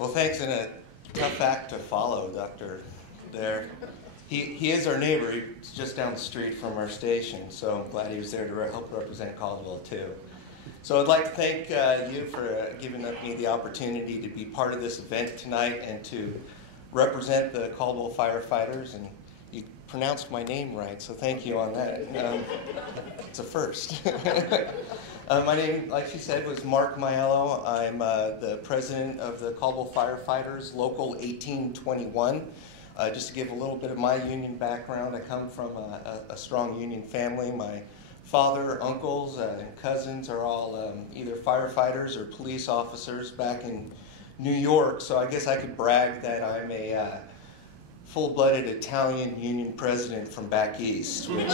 Well, thanks, and a tough act to follow, Doctor. There, he is our neighbor. He's just down the street from our station, so I'm glad he was there to help represent Caldwell too. So I'd like to thank you for giving me the opportunity to be part of this event tonight and to represent the Caldwell firefighters. And you pronounced my name right, so thank you on that. It's a first. My name, like she said, was Mark Maiello. I'm the president of the Caldwell Firefighters, Local 1821. Just to give a little bit of my union background, I come from a strong union family. My father, uncles, and cousins are all either firefighters or police officers back in New York, so I guess I could brag that I'm a full-blooded Italian union president from back east, which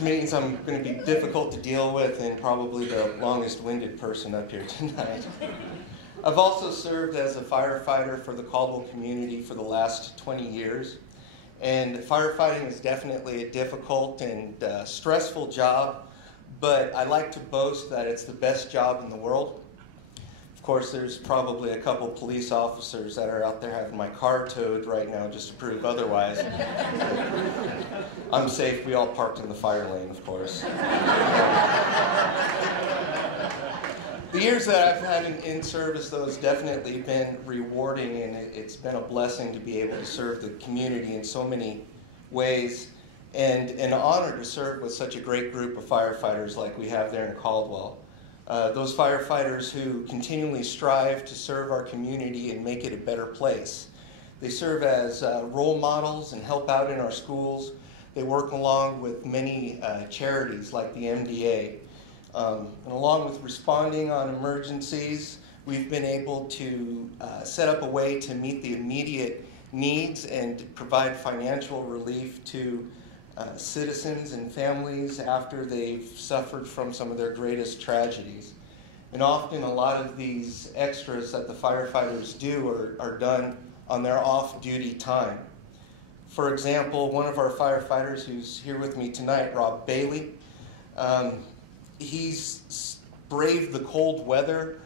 means I'm going to be difficult to deal with and probably the longest-winded person up here tonight. I've also served as a firefighter for the Caldwell community for the last 20 years, and firefighting is definitely a difficult and stressful job, but I like to boast that it's the best job in the world. Of course, there's probably a couple police officers that are out there having my car towed right now just to prove otherwise. I'm safe. We all parked in the fire lane, of course. The years that I've had in service, though, has definitely been rewarding, and it's been a blessing to be able to serve the community in so many ways, and an honor to serve with such a great group of firefighters like we have there in Caldwell. Those firefighters who continually strive to serve our community and make it a better place. They serve as role models and help out in our schools. They work along with many charities like the MDA. And along with responding on emergencies, we've been able to set up a way to meet the immediate needs and provide financial relief to citizens and families after they've suffered from some of their greatest tragedies. And often a lot of these extras that the firefighters do are done on their off-duty time. For example, one of our firefighters who's here with me tonight, Rob Bailey, he's braved the cold weather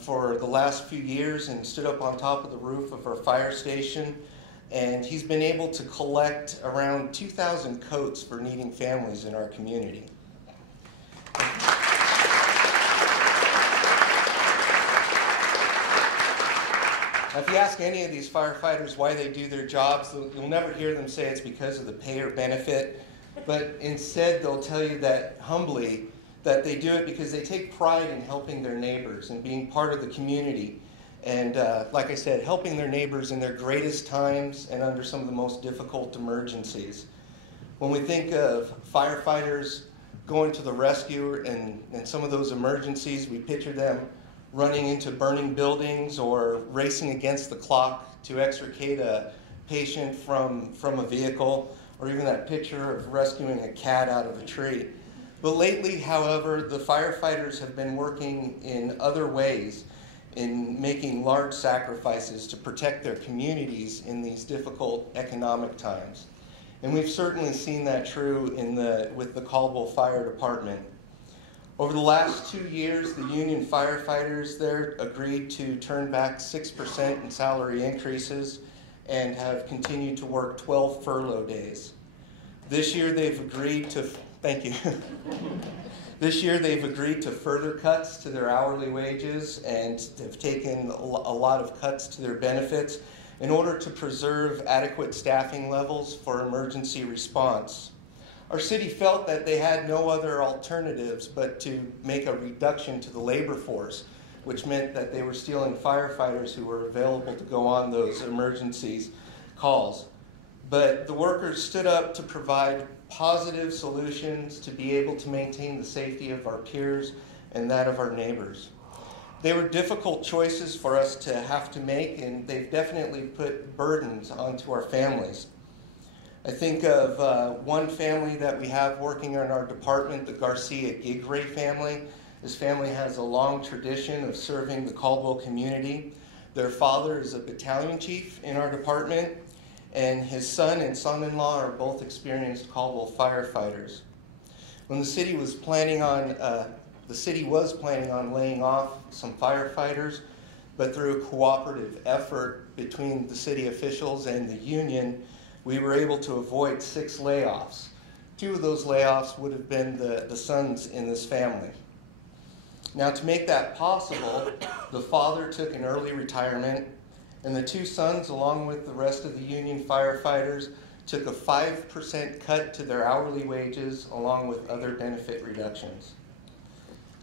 for the last few years and stood up on top of the roof of our fire station, and he's been able to collect around 2,000 coats for needing families in our community. Now, if you ask any of these firefighters why they do their jobs, you'll never hear them say it's because of the pay or benefit, but instead they'll tell you that humbly that they do it because they take pride in helping their neighbors and being part of the community. And like I said, helping their neighbors in their greatest times and under some of the most difficult emergencies. When we think of firefighters going to the rescue and some of those emergencies, we picture them running into burning buildings or racing against the clock to extricate a patient from a vehicle, or even that picture of rescuing a cat out of a tree. But lately, however, the firefighters have been working in other ways in making large sacrifices to protect their communities in these difficult economic times. And we've certainly seen that true with the Caldwell Fire Department. Over the last 2 years, the union firefighters there agreed to turn back 6% in salary increases and have continued to work 12 furlough days. This year they've agreed to, thank you. This year they've agreed to further cuts to their hourly wages and have taken a lot of cuts to their benefits in order to preserve adequate staffing levels for emergency response. Our city felt that they had no other alternatives but to make a reduction to the labor force, which meant that they were stealing firefighters who were available to go on those emergencies calls. But the workers stood up to provide positive solutions to be able to maintain the safety of our peers and that of our neighbors. They were difficult choices for us to have to make, and they've definitely put burdens onto our families. I think of one family that we have working in our department, the Garcia Gigray family. This family has a long tradition of serving the Caldwell community. Their father is a battalion chief in our department, and his son and son-in-law are both experienced Caldwell firefighters. When the city was planning on laying off some firefighters, but through a cooperative effort between the city officials and the union, we were able to avoid 6 layoffs. 2 of those layoffs would have been the sons in this family. Now, to make that possible, the father took an early retirement, and the 2 sons, along with the rest of the union firefighters, took a 5% cut to their hourly wages, along with other benefit reductions.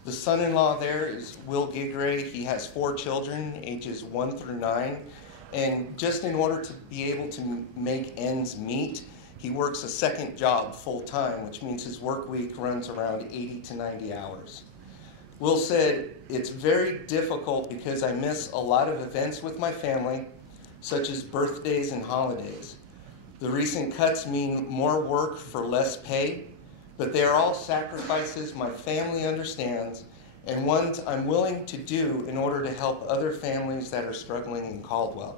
The son-in-law there is Will Gigray. He has 4 children, ages 1 through 9, and just in order to be able to make ends meet, he works a second job full-time, which means his work week runs around 80 to 90 hours. Will said, "It's very difficult because I miss a lot of events with my family, such as birthdays and holidays. The recent cuts mean more work for less pay, but they are all sacrifices my family understands and ones I'm willing to do in order to help other families that are struggling in Caldwell."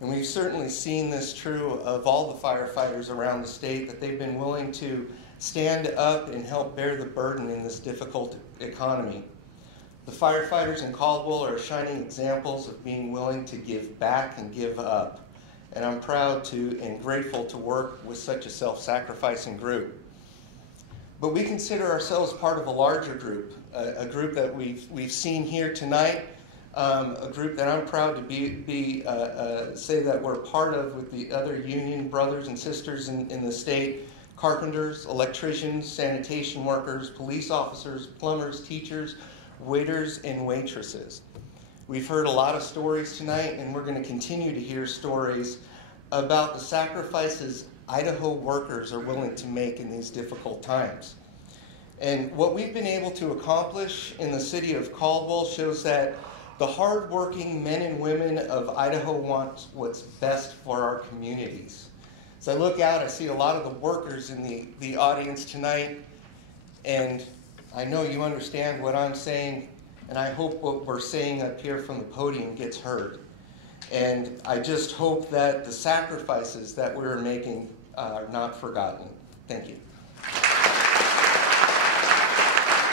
And we've certainly seen this true of all the firefighters around the state, that they've been willing to stand up and help bear the burden in this difficult economy. The firefighters in Caldwell are shining examples of being willing to give back and give up. And I'm proud to and grateful to work with such a self-sacrificing group. But we consider ourselves part of a larger group, a group that we've seen here tonight, a group that I'm proud to say that we're part of with the other union brothers and sisters in the state: carpenters, electricians, sanitation workers, police officers, plumbers, teachers, waiters, and waitresses. We've heard a lot of stories tonight, and we're going to continue to hear stories about the sacrifices Idaho workers are willing to make in these difficult times. And what we've been able to accomplish in the city of Caldwell shows that the hardworking men and women of Idaho want what's best for our communities. As I look out, I see a lot of the workers in the audience tonight, and I know you understand what I'm saying, and I hope what we're saying up here from the podium gets heard. And I just hope that the sacrifices that we're making are not forgotten. Thank you.